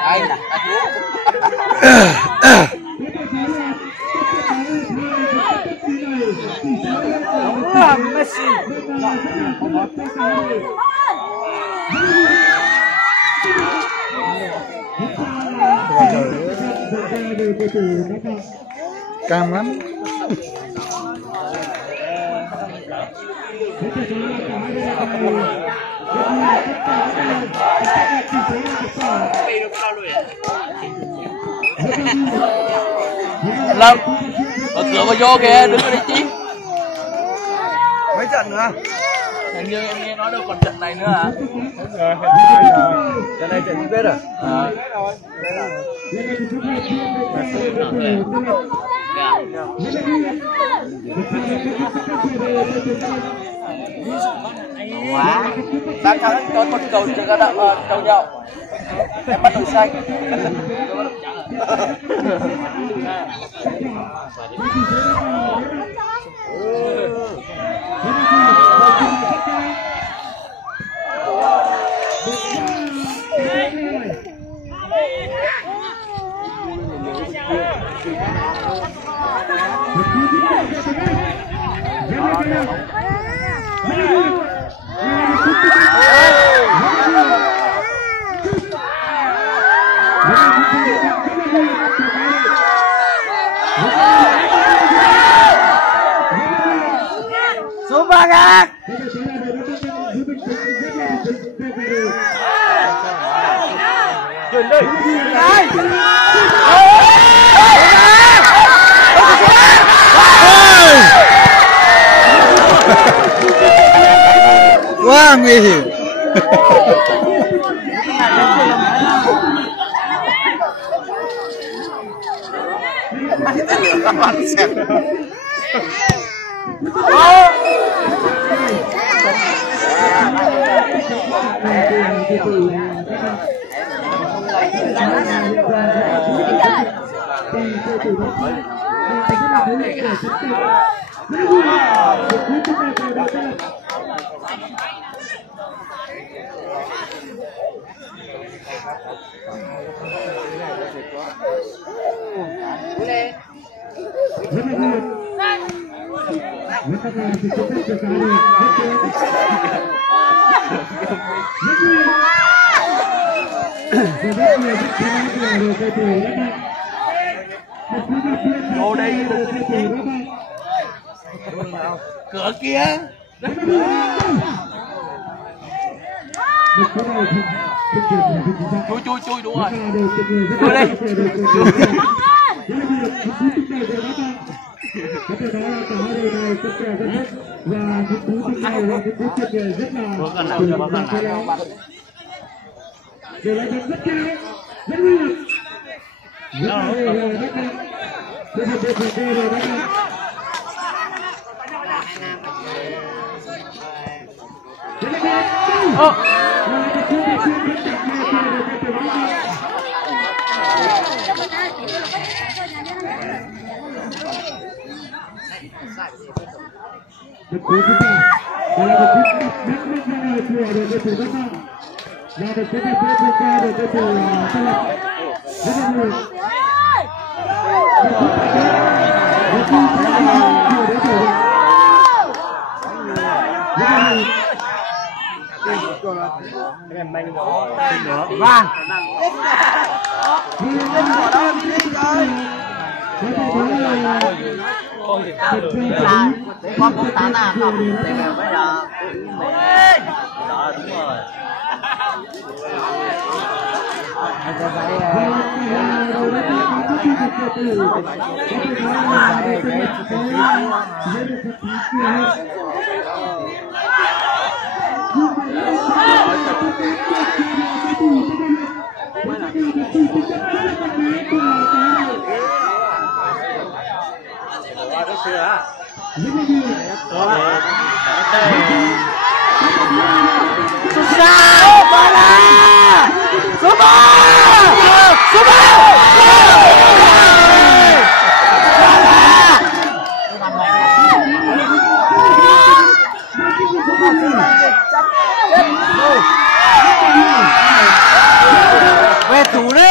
Đây nè. Messi. Cam lắm. Lâm, mở cửa mà vô kìa, đứng ở đây chi? Mấy trận nữa? Hình như em nghe nói đâu còn trận này nữa hả? Đúng rồi, trận này trận chung kết rồi. Quá. Sáng thắng có con cầu chưa có đậu cầu nhậu. Em bắt đội xanh. Số 3 ngàn. Chuyển đi. Đây. Quá nguy hiểm. Vô đây cửa kia. Chui đúng rồi. Vô đây. Có cần nào chưa, có cần nào. Vàng. Con cũng tán à không? Bây giờ đó đúng rồi. Về tủ đấy.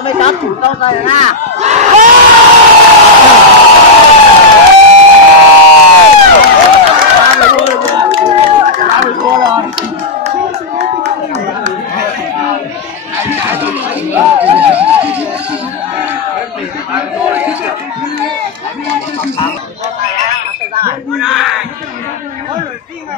tao mới dám chủ tao này nha.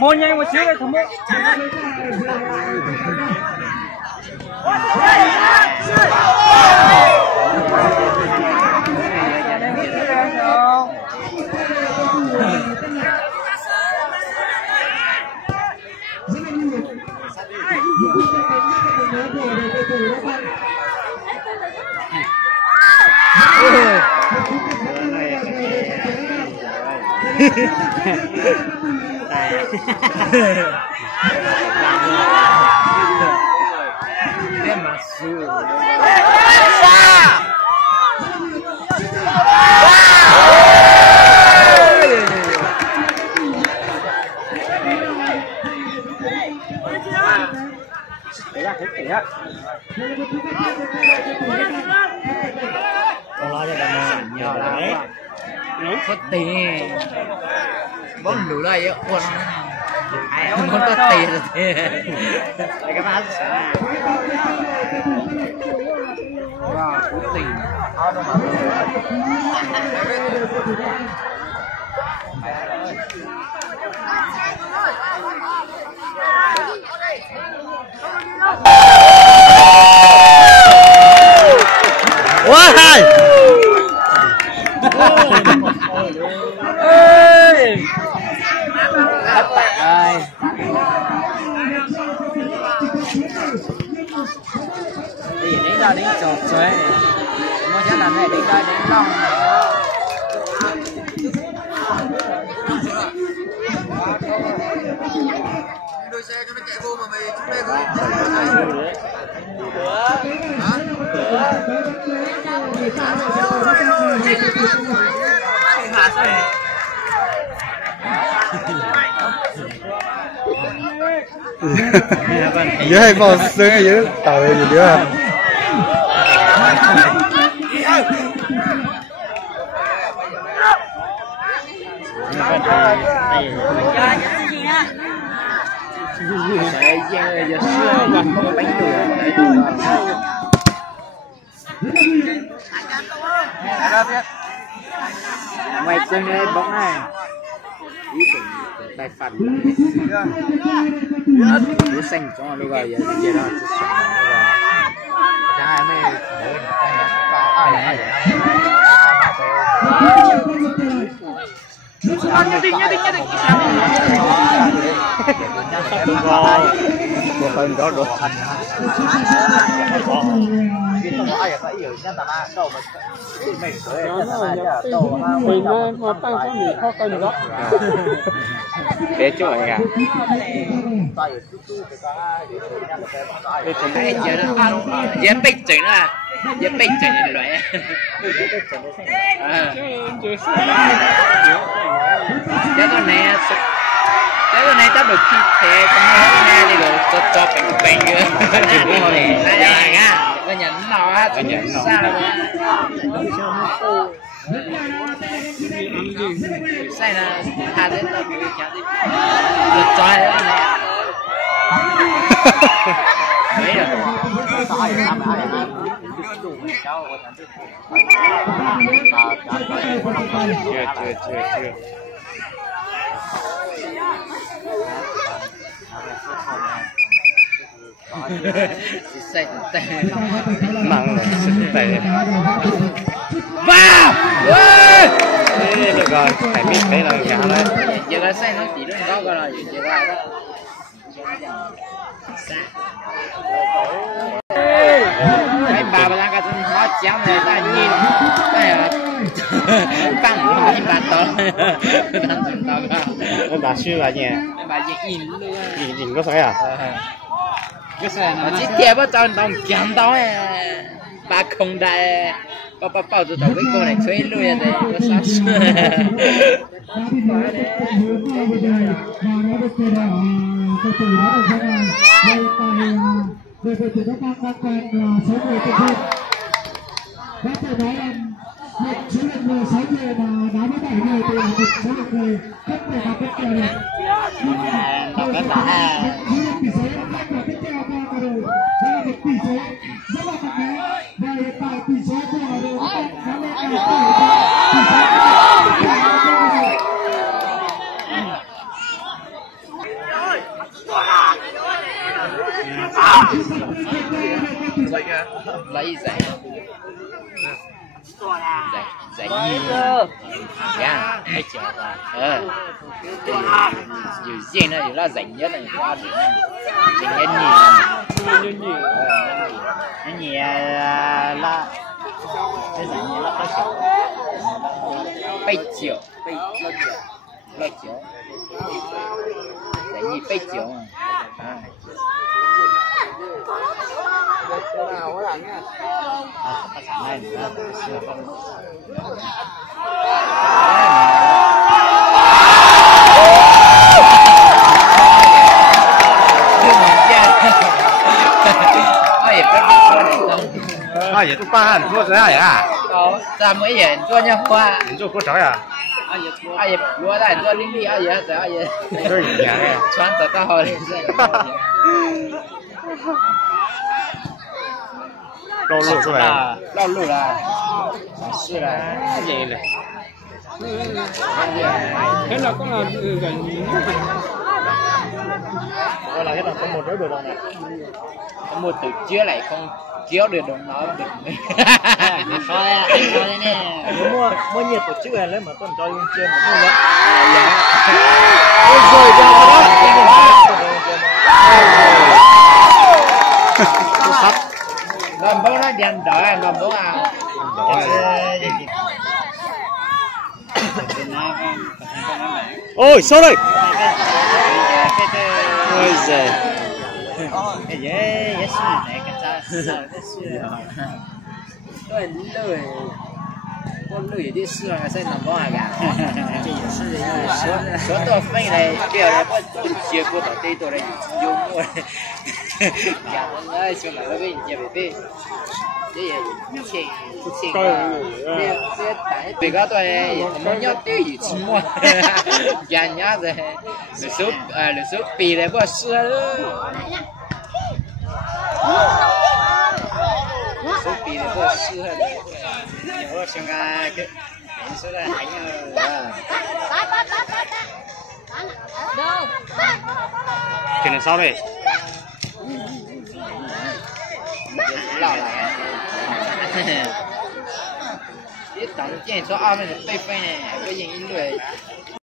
Mua nhanh một xíu đây thằng mốt. Có tiền bóng lửa đây á quên ai không có tiền rồi thì các bạn sẽ wow có tiền quá hay thất bại ơi đi đến ra đến chột rồi mua chắc là này đến ra đến long đôi xe cho nó chạy vô mà mày chúng mày có giữa hai con xương giữa tàu gì nữa mày chơi lên bóng này ý tưởng tài phản nó xanh cho nó rồi giờ nó sẽ sống rồi cha mày một phần đó rồi mình mà tăng số lượng khó cân đó để cho mọi người dễ bị chỉnh là dễ bị chỉnh như vậy cái con này tao được khi thế con này đi rồi cho bệnh này nha cái nhận nó sao là sai là hai đến là bị chả gì được trói đó này mấy rồi chưa sai tệ nặng tệ vào đây được rồi phải biết đấy là gà đấy giờ cái sai nó chỉ nó có rồi giờ cái đó cái bà đang cái nó chéo này ta nhìn cái tăng nó nhìn bà to cái bà sư bà nhỉ bà nhìn luôn nhìn có phải à cái xe nó chỉ theo bao tròn đồng kiếm đó bà không đại bà bảo tụi tao với cô này thuê luôn vậy đấy có sao có thể nói là một số lượng người 6 người mà đá với 7 người thì là một số lượng người không thể vào kết kèo được. Nhưng mà tỷ số đang vào tiếp theo qua cả đội đó là một tỷ số rất là mạnh mẽ và hiện tại tỷ số của đội đã lên là tỷ số lấy giải nhì nha hay chở dù riêng nó thì là giải nhất này qua đến giải nhất nhì là cái giải nhì là có杯酒杯酒giải nhì杯酒啊，也都办案做这样呀？哦，咱们也做那花。你做过啥呀？阿爷，我来做邻里阿爷，这阿爷。这以前呀。穿着到好的。绕路出来。绕路了，是了，对了。thế là có làm giải nhì我来现在跟我这边了呢。một từ chia lại không chiếu được đồng nó được. Thôi anh nói nè. Mua nhiều tổ chức này lấy mà tôi cho用钱嘛，对吧？làm bố nó dành đợi làm bố à. Ôi sao đây? Ôi giời. Dễ suy này cái sao cái suy. Tôi lười. Con lười đi suy là sẽ làm bố à cả. Số tôi phanh này bây giờ có tôi chia của tôi đây tôi đây dùng mua. Dạ ơi xuống là bên chia về. Bây giờ tôi muốn nhau tiêu gì chứ mua, nhà nhà rồi, lỡ số bì này bao xưa đó, số bì này bao xưa đó, nhiều xem cái số là anh cái này sao đây? lão là cái tổng tiền số ao này tây phay này cái gì in rồi